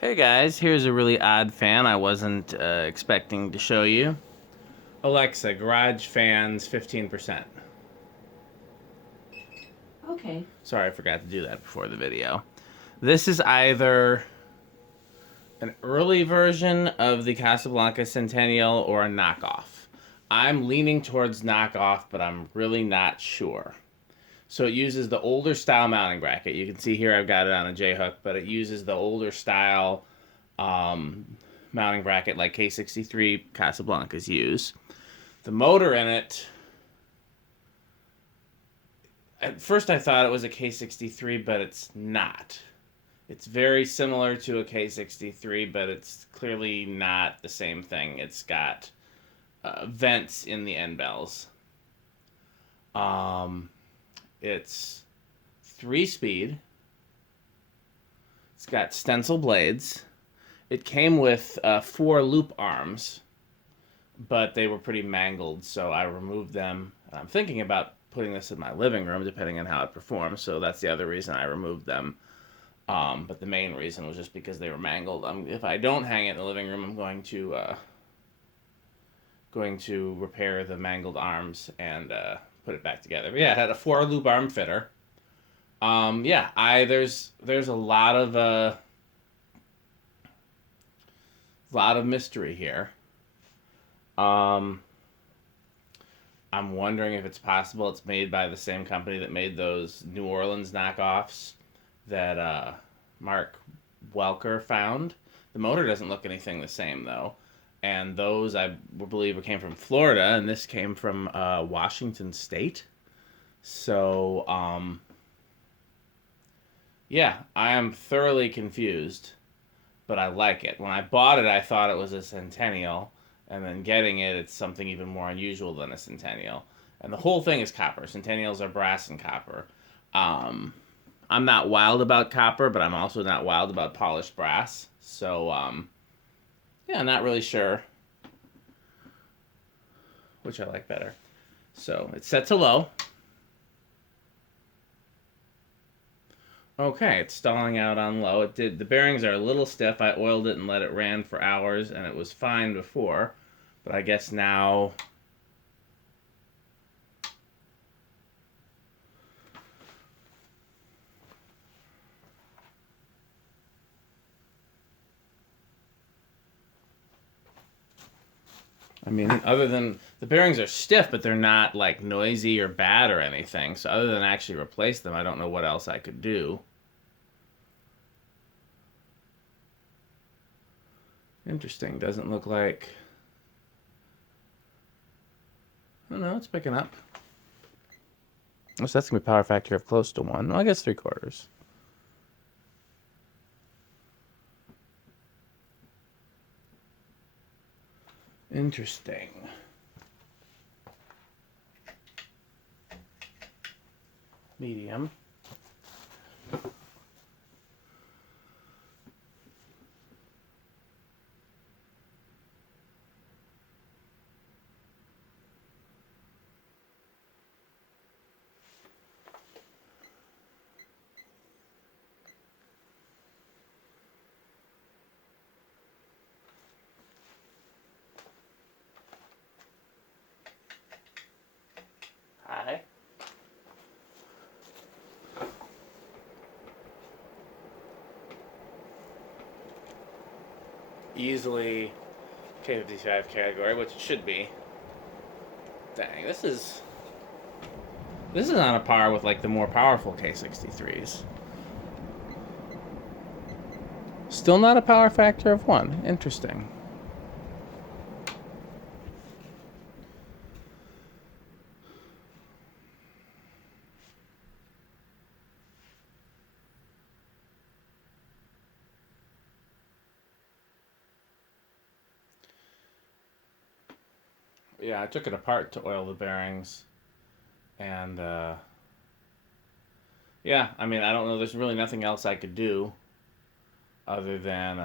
Hey guys, here's a really odd fan I wasn't expecting to show you. Alexa, garage fans 15%. Okay. Sorry, I forgot to do that before the video. This is either an early version of the Casablanca Centennial or a knockoff. I'm leaning towards knockoff, but I'm really not sure. So it uses the older style mounting bracket. You can see here I've got it on a J-hook, but it uses the older style um, mounting bracket like K63 Casablancas use. The motor in it, at first I thought it was a K63, but it's not. It's very similar to a K63, but it's clearly not the same thing. It's got vents in the end bells. Um, it's 3-speed. It's got stencil blades. It came with 4 loop arms, but they were pretty mangled, so I removed them. I'm thinking about putting this in my living room, depending on how it performs. So that's the other reason I removed them. But the main reason was just because they were mangled. If I don't hang it in the living room, I'm going to repair the mangled arms and put it back together. But yeah, it had a 4 loop arm fitter. Yeah, I there's a lot of mystery here. Um, I'm wondering if it's possible it's made by the same company that made those New Orleans knockoffs that Mark Welker found. The motor doesn't look anything the same though, and those I believe came from Florida, and this came from Washington State. So yeah, I am thoroughly confused, but I like it. When I bought it, I thought it was a Centennial, and then getting it, it's something even more unusual than a Centennial. And the whole thing is copper. Centennials are brass and copper. Um, I'm not wild about copper, but I'm also not wild about polished brass. So, yeah, not really sure which I like better. So it's set to low. Okay, it's stalling out on low. It did. The bearings are a little stiff. I oiled it and let it ran for hours, and it was fine before. But I guess now I mean, other than the bearings are stiff, but they're not like noisy or bad or anything. So other than actually replace them, I don't know what else I could do. Interesting. Doesn't look like. Oh no, it's picking up. So that's gonna be a power factor of close to 1. Well, I guess 3/4. Interesting. Medium. High. Easily K55 category, which it should be. Dang, this is on a par with like the more powerful K63s. Still not a power factor of 1. Interesting. Yeah, I took it apart to oil the bearings, and yeah, I mean, I don't know. There's really nothing else I could do other than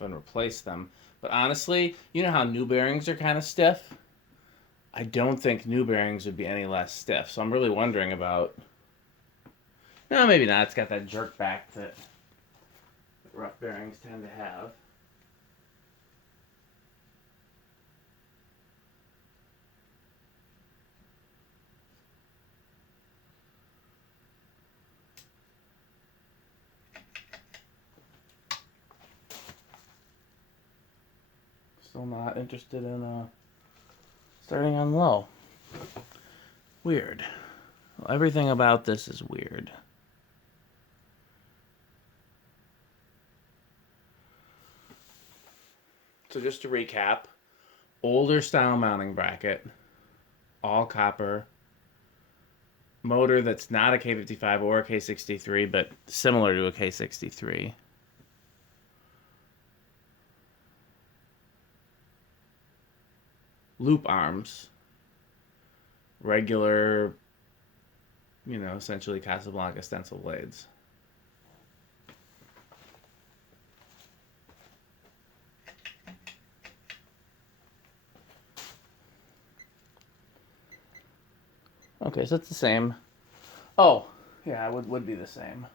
replace them. But honestly, you know how new bearings are kind of stiff. I don't think new bearings would be any less stiff. So I'm really wondering about. No, maybe not. It's got that jerk back that rough bearings tend to have. Still not interested in starting on low. Weird. Well, everything about this is weird. So just to recap, older style mounting bracket, all copper, motor that's not a K55 or a K63, but similar to a K63. Loop arms, regular, essentially Casablanca stencil blades. Okay, so it's the same. Oh, yeah, it would be the same.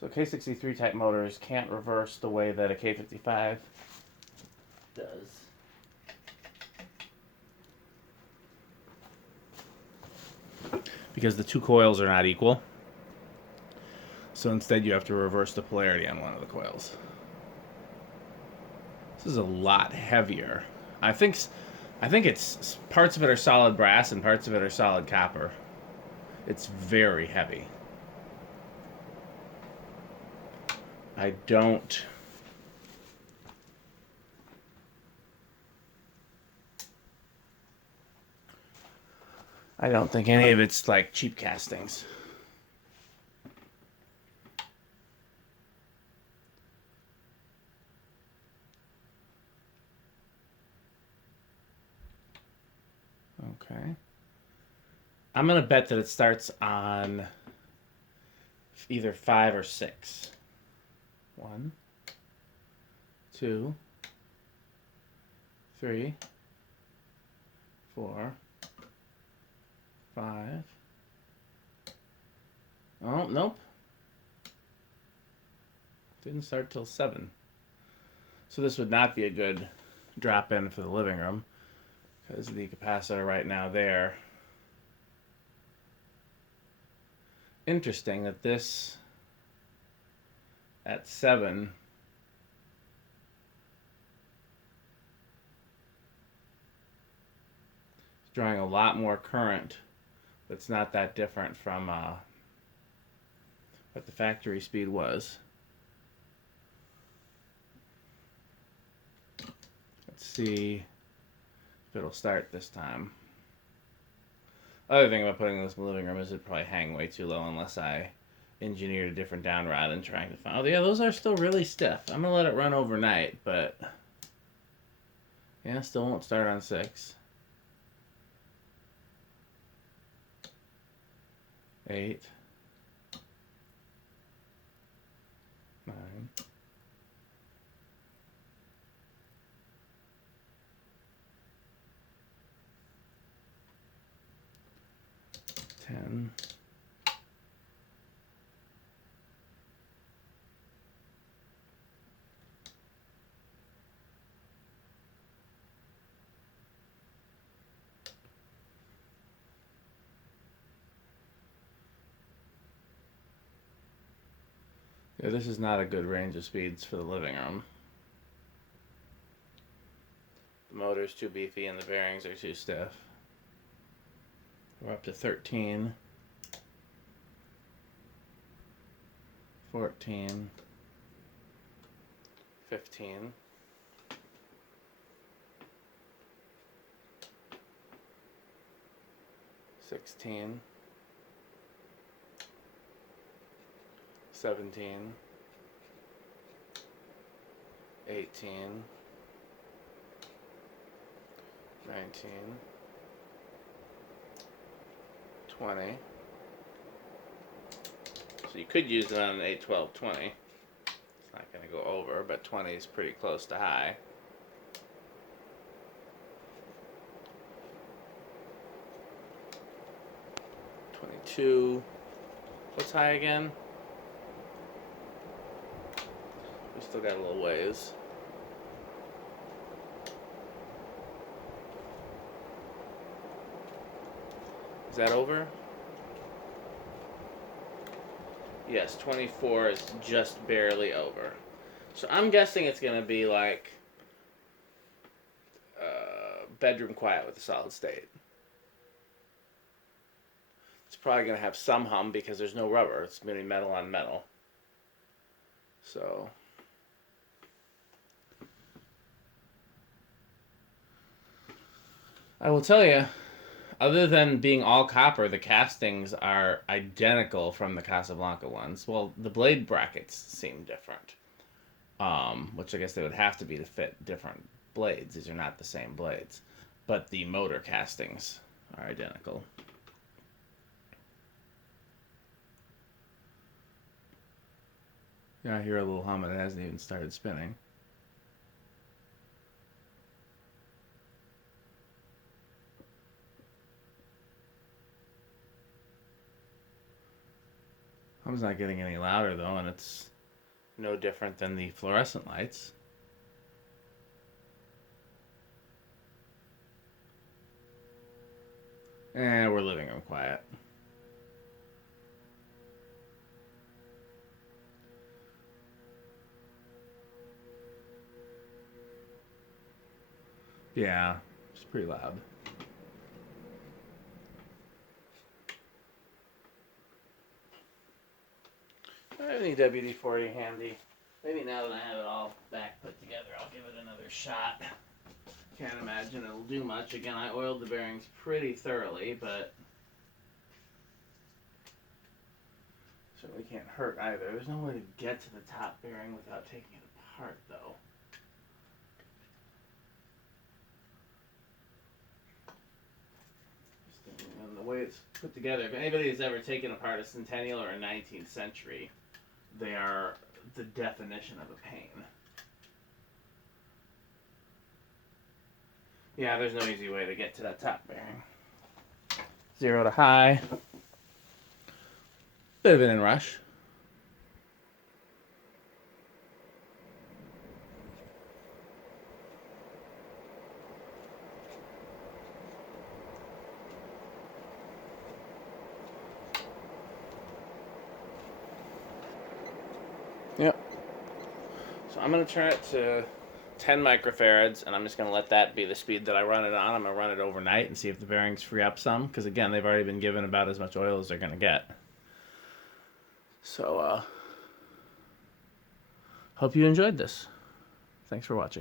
So K63 type motors can't reverse the way that a K55 does. Because the two coils are not equal. So instead you have to reverse the polarity on one of the coils. This is a lot heavier. I think it's parts of it are solid brass and parts of it are solid copper. It's very heavy. I don't think any of it's like cheap castings. Okay. I'm going to bet that it starts on either 5 or 6. 1, 2, 3, 4, 5. Oh, nope. Didn't start till 7. So this would not be a good drop in for the living room because the capacitor right now there. Interesting that this at 7 is drawing a lot more current, but it's not that different from what the factory speed was. Let's see if it'll start this time. Other thing about putting this in the living room is it'd probably hang way too low unless I engineered a different down rod and trying to find. Oh yeah, those are still really stiff. I'm gonna let it run overnight, but yeah, still won't start on 6. 8, 9, 10. Yeah, this is not a good range of speeds for the living room. The motor's too beefy and the bearings are too stiff. We're up to 13, 14, 15, 16, 17, 18, 19, 20. So you could use it on an 8, 12, 20. It's not going to go over, but 20 is pretty close to high. 22. What's high again? We still got a little ways. Is that over? Yes, 24 is just barely over. So I'm guessing it's going to be like bedroom quiet with a solid state. It's probably going to have some hum because there's no rubber. It's going to be metal on metal. So I will tell you, other than being all copper, the castings are identical from the Casablanca ones. Well, the blade brackets seem different, which I guess they would have to be to fit different blades. These are not the same blades. But the motor castings are identical. Yeah, I hear a little hum and it hasn't even started spinning. Hum's not getting any louder though, and it's no different than the fluorescent lights. And we're living room quiet. Yeah, it's pretty loud. I have any WD-40 handy. Maybe now that I have it all back put together, I'll give it another shot. Can't imagine it'll do much. Again, I oiled the bearings pretty thoroughly, but certainly can't hurt either. There's no way to get to the top bearing without taking it apart, though. And the way it's put together, if anybody has ever taken apart a Centennial or a 19th century, they are the definition of a pain. Yeah, there's no easy way to get to that top bearing. 0 to high. Bit of an inrush. Yep. So I'm going to turn it to 10 microfarads, and I'm just going to let that be the speed that I run it on. I'm going to run it overnight and see if the bearings free up some, because again, they've already been given about as much oil as they're going to get. So, hope you enjoyed this. Thanks for watching.